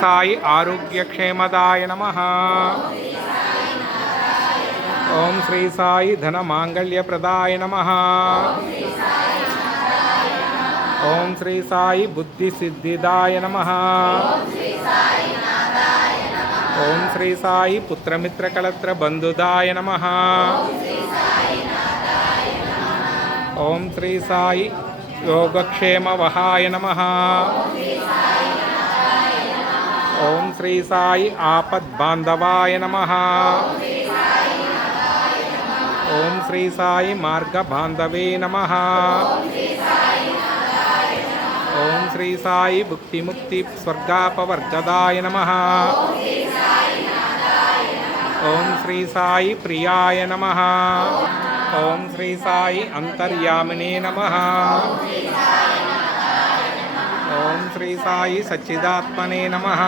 సాయి ఆరోగ్యక్షేమదాయ నమః. ఓం శ్రీ సాయి ధనమాంగళ్యప్రదాయ నమః. ఓం శ్రీ సాయి బుద్ధిసిద్ధిదాయ నమః. ఓం శ్రీ సాయి పుత్రమిత్రకళత్రబంధుదాయ నమః. ఓం శ్రీ సాయి యోగక్షేమవహాయ నమః. ఓం శ్రీ సాయి ఆపద్బాంధవాయ నమః. ఓం శ్రీ సాయి మార్గబాంధవే నమః. ఓం శ్రీ సాయి భుక్తిముక్తి స్వర్గాపవర్గదాయ నమః. ఓం శ్రీ సాయి ప్రియాయ నమః. ఓం శ్రీ సాయి అంతర్యామినే నమః. ఓం శ్రీ సాయి సచ్చిదాత్మనే నమః.